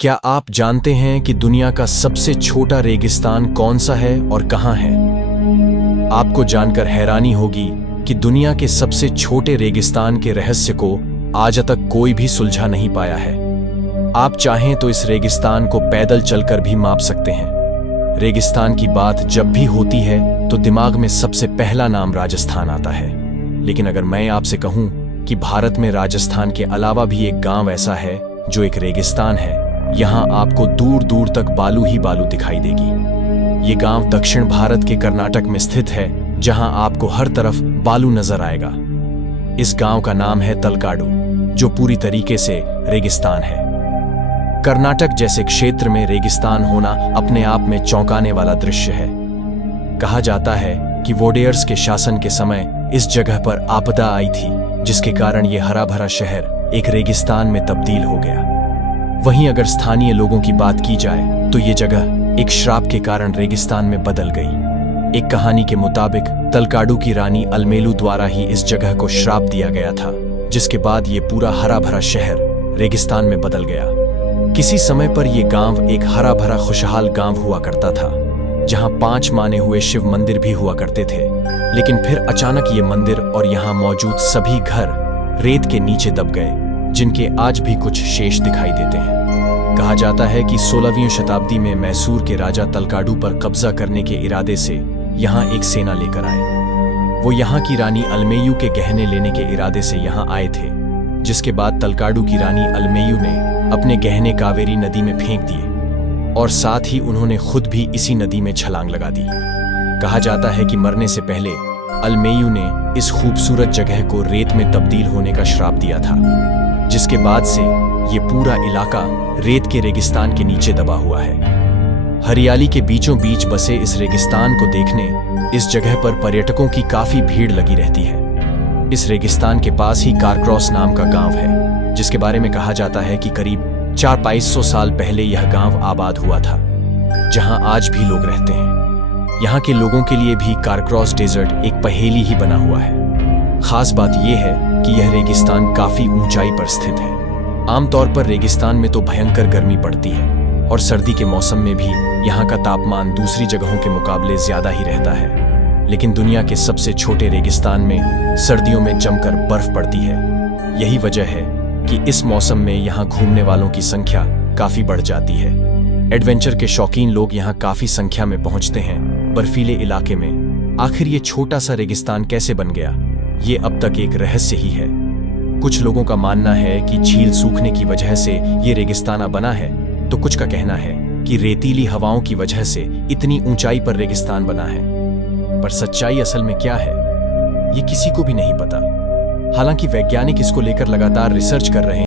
क्या आप जानते हैं कि दुनिया का सबसे छोटा रेगिस्तान कौन सा है और कहाँ है? आपको जानकर हैरानी होगी कि दुनिया के सबसे छोटे रेगिस्तान के रहस्य को आज तक कोई भी सुलझा नहीं पाया है। आप चाहें तो इस रेगिस्तान को पैदल चलकर भी माप सकते हैं। रेगिस्तान की बात जब भी होती है तो दिमाग में सबसे पहला नाम राजस्थान आता है। लेकिन अगर मैं आपसे कहूं कि भारत में राजस्थान के अलावा भी एक गांव ऐसा है जो एक रेगिस्तान है, यहाँ आपको दूर दूर तक बालू ही बालू दिखाई देगी। ये गांव दक्षिण भारत के कर्नाटक में स्थित है, जहां आपको हर तरफ बालू नजर आएगा। इस गांव का नाम है तलकाडू, जो पूरी तरीके से रेगिस्तान है। कर्नाटक जैसे क्षेत्र में रेगिस्तान होना अपने आप में चौंकाने वाला दृश्य है। कहा जाता है कि वोडेयर्स के शासन के समय इस जगह पर आपदा आई थी, जिसके कारण ये हरा भरा शहर एक रेगिस्तान में तब्दील हो गया। वहीं अगर स्थानीय लोगों की बात की जाए तो ये जगह एक श्राप के कारण रेगिस्तान में बदल गई। एक कहानी के मुताबिक तलकाडू की रानी अलमेलू द्वारा ही इस जगह को श्राप दिया गया था, जिसके बाद ये पूरा हरा भरा शहर रेगिस्तान में बदल गया। किसी समय पर यह गांव एक हरा भरा खुशहाल गांव हुआ करता था, जहां 5 माने हुए शिव मंदिर भी हुआ करते थे। लेकिन फिर अचानक ये मंदिर और यहाँ मौजूद सभी घर रेत के नीचे दब गए, जिनके आज भी कुछ शेष दिखाई देते हैं। कहा जाता है कि 16वीं शताब्दी में मैसूर के राजा तलकाडू पर कब्जा करने के इरादे से यहाँ एक सेना लेकर आए। वो यहाँ की रानी अलमेयू के गहने लेने के इरादे से यहाँ आए थे, जिसके बाद तलकाडू की रानी अलमेयू ने अपने गहने कावेरी नदी में फेंक दिए और साथ ही उन्होंने खुद भी इसी नदी में छलांग लगा दी। कहा जाता है कि मरने से पहले अलमेयू ने इस खूबसूरत जगह को रेत में तब्दील होने का श्राप दिया था, जिसके बाद से ये पूरा इलाका रेत के रेगिस्तान के नीचे दबा हुआ है। हरियाली के बीचों बीच बसे इस रेगिस्तान को देखने इस जगह पर पर्यटकों की काफी भीड़ लगी रहती है। इस रेगिस्तान के पास ही कारक्रॉस नाम का गांव है, जिसके बारे में कहा जाता है कि करीब 400-500 साल पहले यह गांव आबाद हुआ था, जहां आज भी लोग रहते हैं। यहाँ के लोगों के लिए भी कारक्रॉस डेजर्ट एक पहेली ही बना हुआ है। खास बात यह है कि यह रेगिस्तान काफी ऊंचाई पर स्थित है। आमतौर पर रेगिस्तान में तो भयंकर गर्मी पड़ती है और सर्दी के मौसम में भी यहाँ का तापमान दूसरी जगहों के मुकाबले ज्यादा ही रहता है। लेकिन दुनिया के सबसे छोटे रेगिस्तान में सर्दियों में जमकर बर्फ पड़ती है। यही वजह है कि इस मौसम में यहाँ घूमने वालों की संख्या काफी बढ़ जाती है। एडवेंचर के शौकीन लोग यहाँ काफी संख्या में पहुंचते हैं बर्फीले इलाके में। आखिर ये छोटा सा रेगिस्तान कैसे बन गया, ये अब तक एक रहस्य ही है। कुछ लोगों का मानना है कि झील सूखने की वजह से ये रेगिस्ताना बना है, तो कुछ का कहना है कि रेतीली हवाओं की वजह से इतनी ऊंचाई पर रेगिस्तान बना है। पर सच्चाई असल में क्या है, ये किसी को भी नहीं पता। हालांकि वैज्ञानिक इसको लेकर लगातार रिसर्च कर रहे हैं।